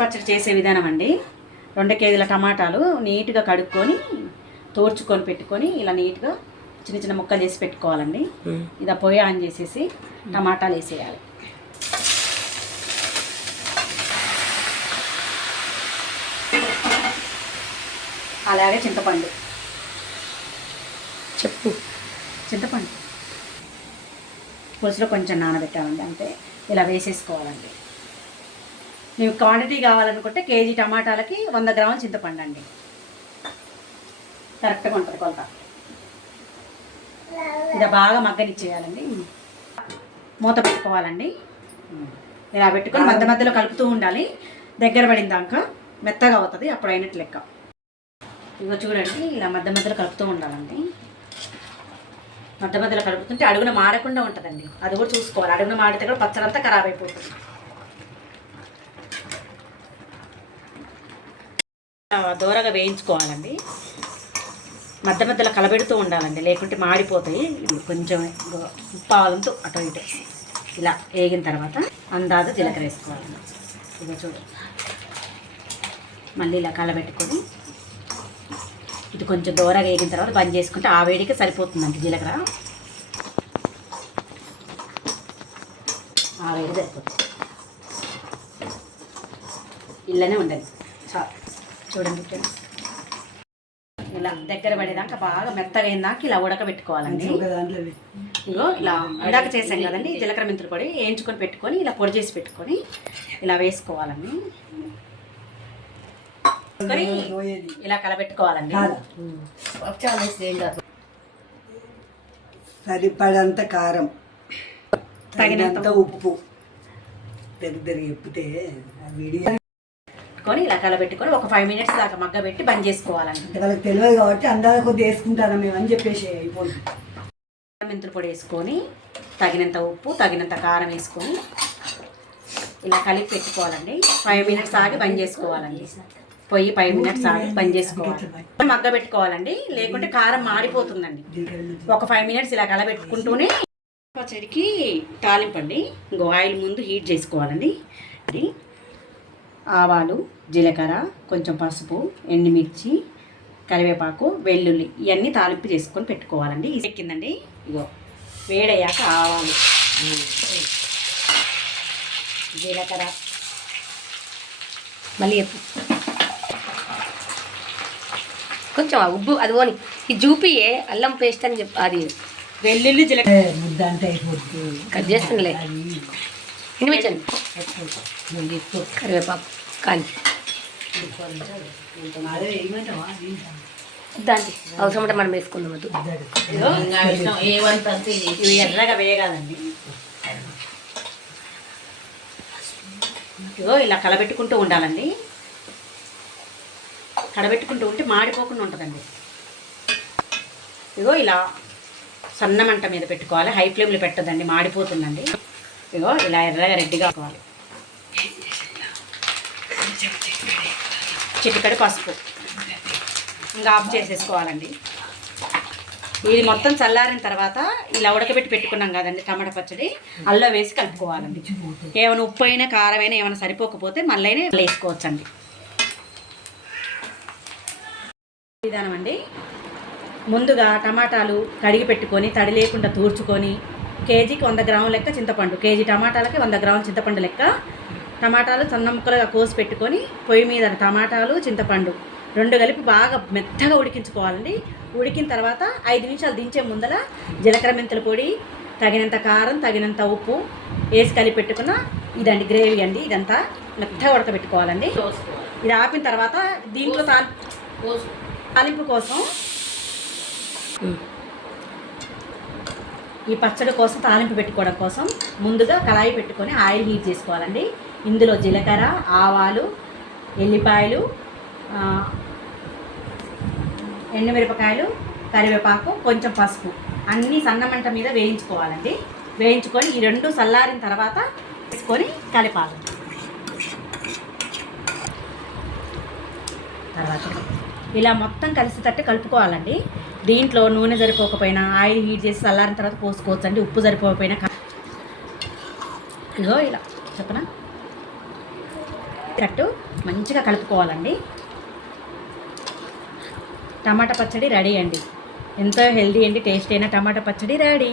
పచ్చడి చేసే విధానం అండి. 2 కేజీల టమాటాలు నీట్గా కడుక్కొని తోడ్చుకొని పెట్టుకొని ఇలా నీట్గా చిన్న చిన్న ముక్కలు చేసి పెట్టుకోవాలండి. ఇది పొయ్యి ఆన్ చేసేసి టమాటాలు వేసేయాలి. అలాగే చింతపండు చింతపండు పులుసులో కొంచెం నానబెట్టామండి, అంతే. ఇలా వేసేసుకోవాలండి. మీకు క్వాంటిటీ కావాలనుకుంటే కేజీ టమాటాలకి 100 గ్రాముల చింతపండు అండి, కరెక్ట్గా ఉంటుంది కొలత. ఇలా బాగా మగ్గనిచ్చేయాలండి. మూత పెట్టుకోవాలండి. ఇలా పెట్టుకొని మధ్య మధ్యలో కలుపుతూ ఉండాలి. దగ్గర పడిందాక మెత్తగా అవుతుంది, అప్పుడు అయినట్టు లెక్క. ఇగో చూడండి, ఇలా మధ్య మధ్యలో కలుపుతూ ఉండాలండి. మధ్య మధ్యలో కలుపుతుంటే అడుగున మాడకుండా ఉంటుందండి, అది కూడా చూసుకోవాలి. అడుగున మాడితే కూడా పచ్చడంతా ఖరాబ్ అయిపోతుంది. దూరగా వేయించుకోవాలండి. మధ్య మధ్యలో కలబెడుతూ ఉండాలండి, లేకుంటే మాడిపోతాయి. కొంచెం ఉప్పాలంతో అటు ఇటు ఇలా వేగిన తర్వాత అందాజ జీలకర్ర వేసుకోవాలండి. ఇక చూడు, మళ్ళీ ఇలా కలబెట్టుకొని ఇది కొంచెం దూరగా వేగిన తర్వాత బంద్ చేసుకుంటే ఆ వేడికి సరిపోతుందండి. జీలకర్ర ఆ వేడి సరిపోతుంది. ఇళ్ళనే ఉండండి చాలు. చూడండి ఇలా దగ్గర పడేదాకా బాగా మెత్తగా అయిందాక ఇలా ఉడకబెట్టుకోవాలండి. ఇగో ఇలా ఉడక చేసాం కదండి, జీలకర్ర మెంతులు పొడి వేయించుకొని పెట్టుకొని ఇలా పొడి చేసి పెట్టుకొని ఇలా వేసుకోవాలండి. ఇలా కలబెట్టుకోవాలండి. సరిపడంత కారం, తగినంత ఉప్పు ఎప్పితే కొని ఇలా కలబెట్టుకొని ఒక 5 మినిట్స్ దాకా మగ్గబెట్టి బంద్ చేసుకోవాలండి. వాళ్ళకి తెలియదు కాబట్టి అందాక కొద్ది వేసుకుంటాను మేము అని చెప్పేసి అయిపోతుంది. మెంతులు పొడి వేసుకొని తగినంత ఉప్పు తగినంత కారం వేసుకొని ఇలా కలిపి పెట్టుకోవాలండి. 5 మినిట్స్ ఆగి బంద్ చేసుకోవాలండి. పొయ్యి 5 మినిట్స్ ఆగి బంద్ చేసుకోవాలి. మగ్గ పెట్టుకోవాలండి, లేకుంటే కారం మాడిపోతుందండి. ఒక 5 మినిట్స్ ఇలా కలబెట్టుకుంటూనే పచ్చడికి తాలింపండి. ఇంకో ఆయిల్ ముందు హీట్ చేసుకోవాలండి. ఆవాలు, జీలకర్ర, కొంచెం పసుపు, ఎండుమిర్చి, కరివేపాకు, వెల్లుల్లి ఇవన్నీ తాలింపు చేసుకొని పెట్టుకోవాలండి. ఇది ఎక్కిందండి. ఇగో వేడయ్యాక ఆవాలు, జీలకర్ర, మళ్ళీ కొంచెం ఉబ్బు అది పోని ఈ జూపియే అల్లం పేస్ట్ అని చెప్పి అది వెల్లుల్లి జీలకర్ర ముద్ద అంటే అయిపోతుంది. కట్ చేస్తుందిలే. ఎండుమిర్చండి, కరివేపాకు కానీ దాంట్లో అవసరం అంటే మనం వేసుకుందాం. వద్దు ఇవి ఎర్రగా వేయగాలండి. ఇగో ఇలా కలబెట్టుకుంటూ ఉండాలండి. కలబెట్టుకుంటూ ఉంటే మాడిపోకుండా ఉంటుందండి. ఇగో ఇలా సన్న మంట మీద పెట్టుకోవాలి, హై ఫ్లేమ్లో పెట్టదండి, మాడిపోతుందండి. ఇగో ఇలా ఎర్రగా రెడ్డిగా కావాలి. చిటికెడు పసుపు ఇంకా ఆఫ్ చేసేసుకోవాలండి. ఇది మొత్తం చల్లారిన తర్వాత ఇలా ఉడకబెట్టి పెట్టుకున్నాం కదండి టమాటా పచ్చడి, అల్లం వేసి కలుపుకోవాలండి. ఏమైనా ఉప్పు అయినా కారం అయినా ఏమైనా సరిపోకపోతే మళ్ళీ వేసుకోవచ్చండి. విధానం అండి. ముందుగా టమాటాలు కడిగి పెట్టుకొని తడి లేకుండా తూర్చుకొని కేజీకి 100 గ్రాముల లెక్క చింతపండు, కేజీ టమాటాలకి 100 గ్రాముల చింతపండు లెక్క టమాటాలు సన్న ముక్కలుగా కోసి పెట్టుకొని పొయ్యి మీద టమాటాలు చింతపండు 2 కలిపి బాగా మెత్తగా ఉడికించుకోవాలండి. ఉడికిన తర్వాత 5 నిమిషాలు దించే ముందర జీలకర్ర మెంతుల పొడి, తగినంత కారం, తగినంత ఉప్పు వేసి కలిపి పెట్టుకున్న ఇదండి గ్రేవీ అండి. ఇదంతా మెత్తగా ఉడకబెట్టుకోవాలండి. ఇది ఆపిన తర్వాత దీంట్లో తాలింపు కోసం ఈ పచ్చడి కోసం తాలింపు పెట్టుకోవడం కోసం ముందుగా కళాయి పెట్టుకొని ఆయిల్ హీట్ చేసుకోవాలండి. ఇందులో జీలకర్ర, ఆవాలు, ఎల్లిపాయలు, ఎండుమిరపకాయలు, కరివేపాకు, కొంచెం పసుపు అన్నీ సన్నమంట మీద వేయించుకోవాలండి. వేయించుకొని ఈ 2 చల్లారిన తర్వాత వేసుకొని కలిపాలి. తర్వాత ఇలా మొత్తం కలిసేటట్టు కలుపుకోవాలండి. దీంట్లో నూనె సరిపోకపోయినా ఆయిల్ హీట్ చేసి చల్లారిన తర్వాత పోసుకోవచ్చండి. ఉప్పు సరిపోకపోయినా ఇగో ఇలా చెప్పనా కట్టు మంచిగా కలుపుకోవాలండి. టమాటా పచ్చడి రెడీ అండి. ఎంతో హెల్దీ అండి, టేస్ట్ అయిన టమాటా పచ్చడి రెడీ.